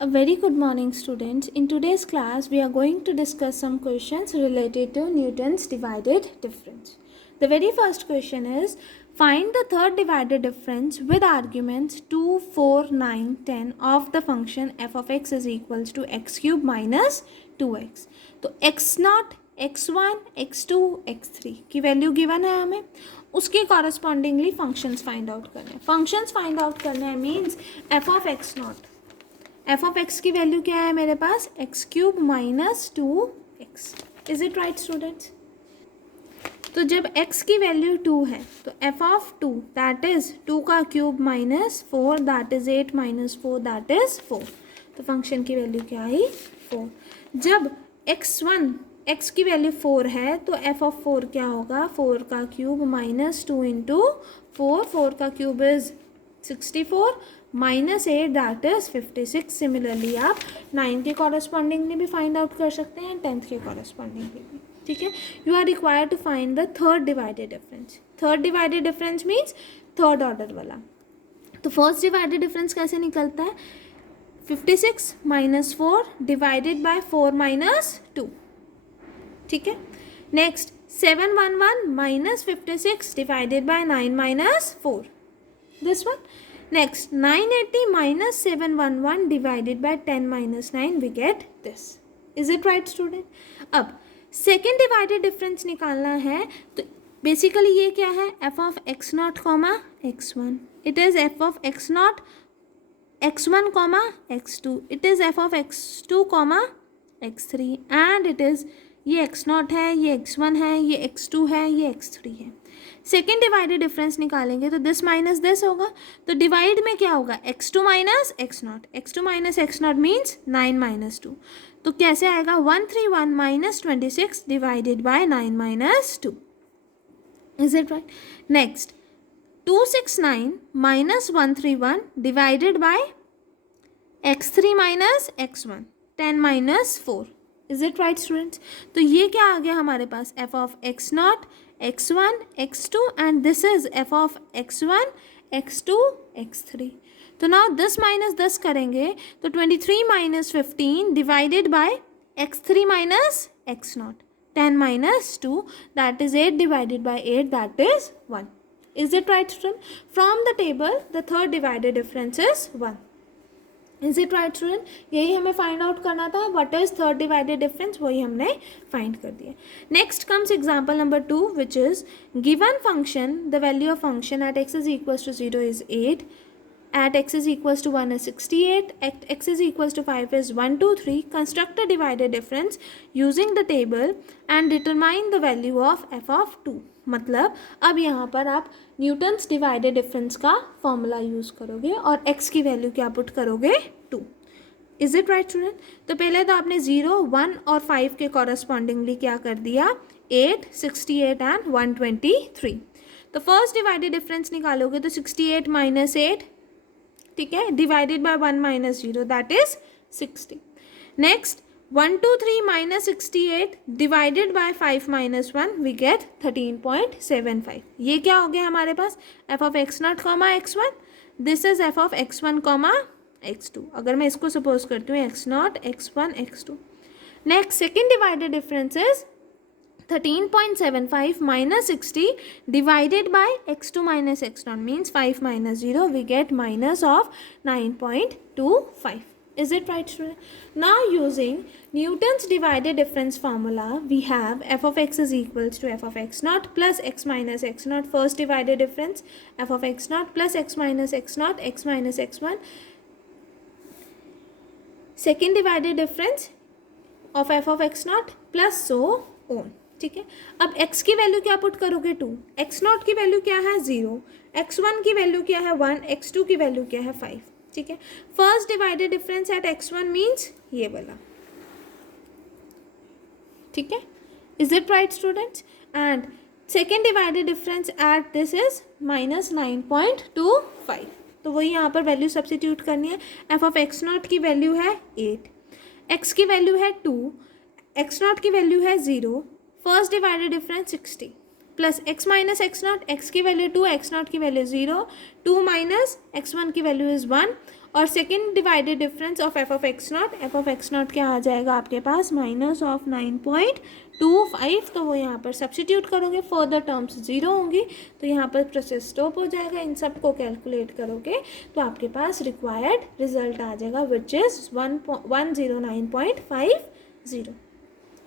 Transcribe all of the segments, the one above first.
A very good morning, students. In today's class, we are going to discuss some questions related to Newton's divided difference. The very first question is, find the third divided difference with arguments 2, 4, 9, 10 of the function f of x is equals to x cube minus 2x. तो x naught, x1, x2, x3 की value given है हमें, उसके correspondingly functions find out करने हैं. Functions find out करने हैं means f of x naught, f of x की वैल्यू क्या है मेरे पास, x cube minus 2x. Is it right students? तो जब x की वैल्यू 2 है तो f ऑफ 2 दैट इज 2 का cube minus 4 that is 8 minus 4 that is 4. तो फंक्शन की वैल्यू क्या आई, 4. जब x की वैल्यू 4 है तो f ऑफ 4 क्या होगा, 4 का क्यूब माइनस 2 इंटू 4 का cube is 64 minus 8 that is 56. Similarly आप 9 के कॉरस्पॉन्डिंगली भी फाइंड आउट कर सकते हैं, 10th के कॉरस्पॉन्डिंगली भी. ठीक है, you are required to find the third divided difference. Third divided difference means third order वाला. तो फर्स्ट डिवाइडेड डिफरेंस कैसे निकलता है, 56 माइनस 4 डिवाइडेड बाय 4 माइनस 2. ठीक है, next 711 minus 56 divided by 9 minus 4. This one. Next, 980 minus 711 divided by 10 minus 9, we get this. Is it right, student? अब second divided difference निकालना है तो basically ये क्या है, f of x naught comma x1. It is f of x naught x1 comma x2. It is f of x2 comma x3 and it is ये x naught है, ये x1 है, ये x2 है, ये x3 है. सेकेंड डिवाइडेड डिफरेंस निकालेंगे तो दिस माइनस दिस होगा. तो डिवाइड में क्या होगा, x2 minus x not. x2 minus x not means 9 minus 2. तो कैसे आएगा, 131 minus 26 divided by 9 minus 2. Is it right? Next 269 minus 131 divided by x3 minus x1, 10 minus 4. Is it right students? तो ये क्या आ गया हमारे पास, f of x not x1 x2 and this is f of x1 x2 x3. तो now this minus this करेंगे तो 23 minus 15 divided by x3 minus x naught, 10 minus 2 that is 8 divided by 8 that is 1. Is it right student? From the table the third divided difference is 1. Is it right student? यही हमें find out करना था, what is third divided difference, वही हमने find कर दिया. Next comes example number 2 which is given function the value of function at x is equals to 0 is 8, at x is equals to 1 is 68, at x is equals to 5 is 1, 2, 3. Construct a divided difference using the table and determine the value of f of 2. मतलब अब यहाँ पर आप Newton's divided difference का formula use करोगे और x की value क्या पुट करोगे, 2. Is it right student? तो पहले तो आपने 0, 1 और 5 के कॉरस्पॉन्डिंगली क्या कर दिया, 8, 68 एंड 123. तो फर्स्ट डिवाइडेड डिफरेंस निकालोगे तो 68 माइनस 8, ठीक है, divided by 1 minus 0 that is 60. Next 123 minus 68 divided by 5 minus 1 we get 13.75. ये क्या हो गया हमारे पास, f of x not comma x1, this is f of x1 comma x2. अगर मैं इसको सपोज करती हूँ x not x1 x2. Next second divided difference is 13.75 minus 60 divided by x2 minus x naught means 5 minus 0 we get minus of 9.25. Is it right student? Now using Newton's divided difference formula we have f of x is equals to f of x naught plus x minus x naught, first divided difference f of x naught plus x minus x naught, x minus x1, second divided difference of f of x naught plus so on. ठीक है, अब x की value क्या put करोगे, 2, x not की value क्या है 0, x1 की वैल्यू क्या है 1, x2 की वैल्यू क्या है 5. ठीक है, first divided difference eight x1 means ये वाला. ठीक है, is it right students? And second divided difference at this is minus 9.25. तो वही यहाँ पर वैल्यू सब्सटीट्यूट करनी है. f ऑफ x नॉट की वैल्यू है 8, x की वैल्यू है 2, x नॉट की वैल्यू है 0, first divided difference 60 plus x minus x not, x की वैल्यू 2, x नॉट की वैल्यू 0, 2 माइनस x1 की वैल्यू इज 1 और second divided difference of F of x not, F of x not क्या आ जाएगा आपके पास minus of 9.25, तो वो यहाँ पर सब्सटीट्यूट करोगे, फर्दर टर्म्स जीरो होंगी तो यहाँ पर प्रोसेस स्टॉप हो जाएगा। इन सब को कैलकुलेट करोगे तो आपके पास रिक्वायर्ड रिजल्ट आ जाएगा which is 109.50.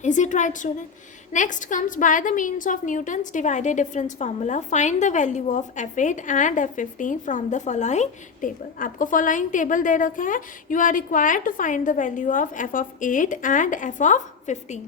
Is it right, student? Next comes by the means of Newton's divided difference formula, find the value of F8 and F15 from the following table. आपको following table दे रखा है. You are required to find the value of F of 8 and F of 15.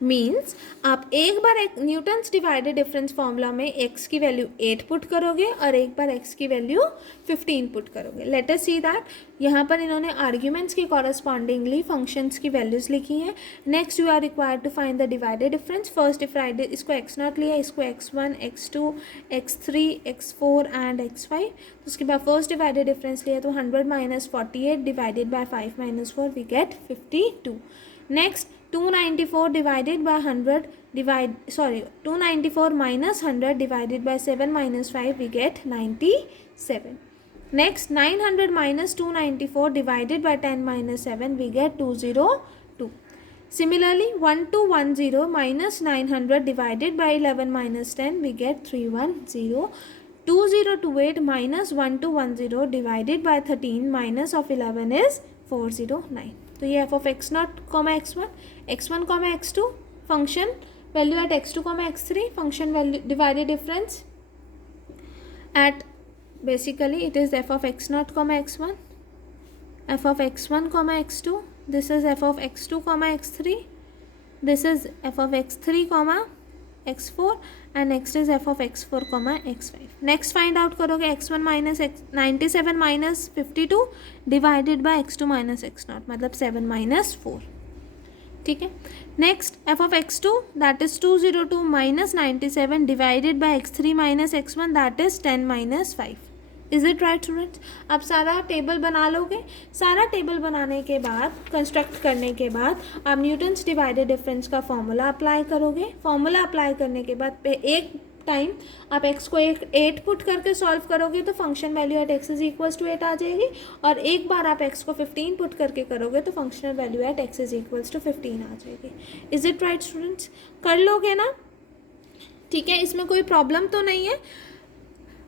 Means आप एक बार एक Newton's divided difference formula में x की value 8 put करोगे और एक बार x की वैल्यू 15 पुट करोगे. Let us see that. यहाँ पर इन्होंने आर्ग्यूमेंट्स के कॉरस्पॉन्डिंगली फंक्शंस की वैल्यूज़ लिखी हैं. Next you are required to find the divided difference. First divide इसको x0 लिया, इसको x1, x2, x3, x4 and x5. तो उसके बाद फर्स्ट डिवाइडेड डिफरेंस लिया तो 100 minus 48 divided by 5 minus 4 we get 52. Next 294 divided by 100 294 minus 100 divided by 7 minus 5 we get 97. Next 900 minus 294 divided by 10 minus 7 we get 202. Similarly 1210 minus 900 divided by 11 minus 10 we get 310. 2028 minus 1210 divided by 13 minus of 11 is 409. तो ये f of x not comma x1 comma x2 function value at x2 comma x3 function value divided difference at basically it is f of x not comma x1, f of x1 comma x2, this is f of x2 comma x3, this is f of x3 comma x4 and next is f of x4 comma x5. Next find out करोगे x1 minus 97 minus 52 divided bye x2 minus x0 मतलब 7 minus 4. ठीक है. Next F of x2 that is 202 minus 97 divided by x3 minus x1 that is 10 minus 5. Is it right students? आप सारा table बना लोगे. सारा table बनाने के बाद कंस्ट्रक्ट करने के बाद आप न्यूटन्स डिवाइडेड डिफरेंस का फॉर्मूला अप्लाई करोगे. फॉर्मूला अप्लाई करने के बाद एक टाइम आप x को 8 पुट करके सॉल्व करोगे तो function value at x is equals to 8 आ जाएगी और एक बार आप x को 15 पुट करके करोगे तो functional value at x is equals to 15 आ जाएगी. Is it right students? कर लोगे ना? ठीक है. इसमें कोई प्रॉब्लम तो नहीं है.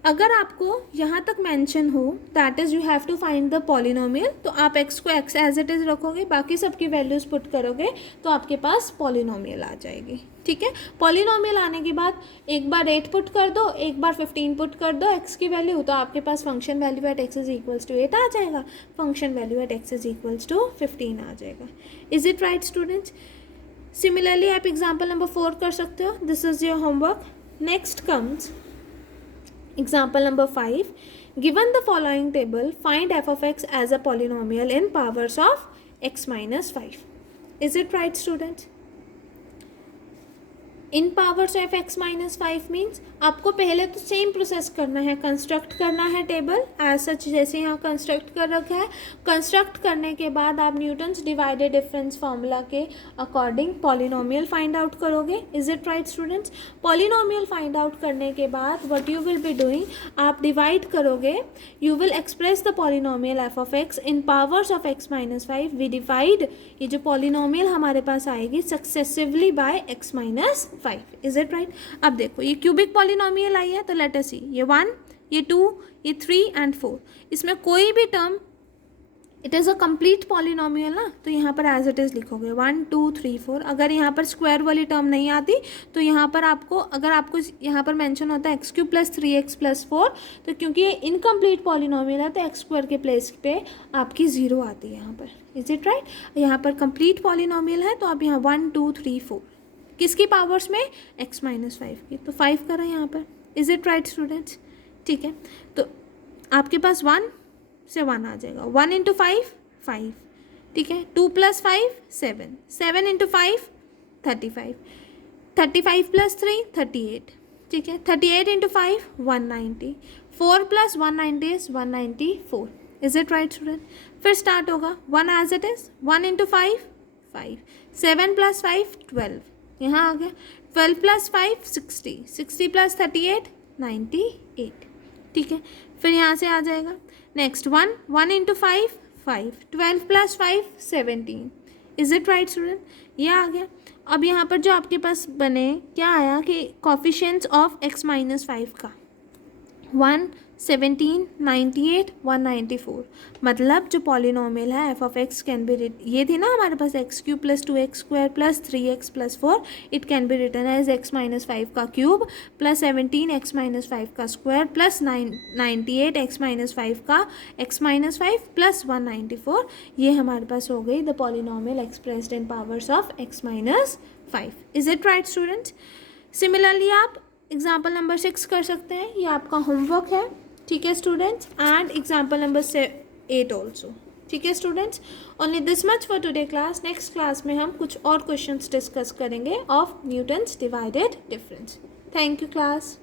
अगर आपको यहाँ तक मेंशन हो that is you have to find the polynomial तो आप x को x एज इट इज़ रखोगे, बाकी सबकी वैल्यूज़ पुट करोगे तो आपके पास पॉलिनोमियल आ जाएगी. ठीक है. पॉलिनोमियल आने के बाद एक बार 8 पुट कर दो, एक बार 15 पुट कर दो x की वैल्यू तो आपके पास function value at x is equals to 8 आ जाएगा. Function value at x is equals to 15 आ जाएगा. Is it right students? Similarly आप एग्जाम्पल नंबर 4 कर सकते हो. This is your homework. Next comes example number 5. Given the following table, find f of x as a polynomial in powers of x minus 5. Is it right students? In powers of x minus 5 means आपको पहले तो same process करना है, construct करना है table as such जैसे यहाँ construct कर रखा है. कंस्ट्रक्ट करने के बाद आप न्यूटन्स डिवाइडेड डिफरेंस फार्मूला के अकॉर्डिंग पॉलिनोमियल फाइंड आउट करोगे. Is it right students? Polynomial find out करने के बाद what you will be doing, आप डिवाइड करोगे. You will express the polynomial f of x in powers of x minus 5. We divide ये जो polynomial हमारे पास आएगी successively by x minus 5. Is it right? अब देखो ये क्यूबिक पॉलिनोमियल आई है तो लेट अस सी ये 1, ये 2, ये 3 एंड 4. इसमें कोई भी term it is a complete polynomial ना तो यहाँ पर एज इट इज़ लिखोगे 1 2 3 4. अगर यहाँ पर स्क्वायर वाली टर्म नहीं आती तो यहाँ पर आपको अगर आपको यहाँ पर मेंशन होता है x³ प्लस 3x प्लस 4 तो क्योंकि ये इनकम्प्लीट पॉलिनोमियल है तो x² के प्लेस पे आपकी 0 आती है यहाँ पर. Is it right? यहाँ पर कंप्लीट पॉलिनोमियल है तो आप यहाँ 1 2 3 4 किसकी पावर्स में? x माइनस 5 की. तो 5 करें यहाँ पर. Is it right students? ठीक है. तो आपके पास 1 से 1 आ जाएगा. 1 इंटू 5 5. ठीक है. 2 प्लस 5 7. 7 इंटू 5 35. 35 प्लस 3 38. ठीक है. 38 into 5 190. 4 plus 190 is 194. Is it right student? फिर स्टार्ट होगा 1 as it is. 1 into 5 5. 7 plus 5 12. यहाँ आ गया. 12 प्लस 5 60. 60 प्लस 38 98. ठीक है. फिर यहाँ से आ जाएगा next 1 into 5 5, 12 plus 5 17. Is it right student? ये आ गया. अब यहाँ पर जो आपके पास बने क्या आया कि कॉफिशिएंट्स ऑफ x माइनस 5 का 1 17 98 194. मतलब जो पॉलिनोमियल है f of x can be ये थी ना हमारे पास x cube plus 2x square plus 3x plus 4. It can be written as x minus 5 का क्यूब प्लस 17 x माइनस 5 का स्क्वायर प्लस 98 x माइनस 5 का x माइनस 5 प्लस 194. ये हमारे पास हो गई the polynomial expressed in powers of x minus 5. Is it right students? Similarly आप example number 6 कर सकते हैं. ये आपका होमवर्क है. ठीक है students. And example number 8 also. ठीक है students. Only this much for today class. Next class में हम कुछ और क्वेश्चंस डिस्कस करेंगे of Newton's divided difference. Thank you class.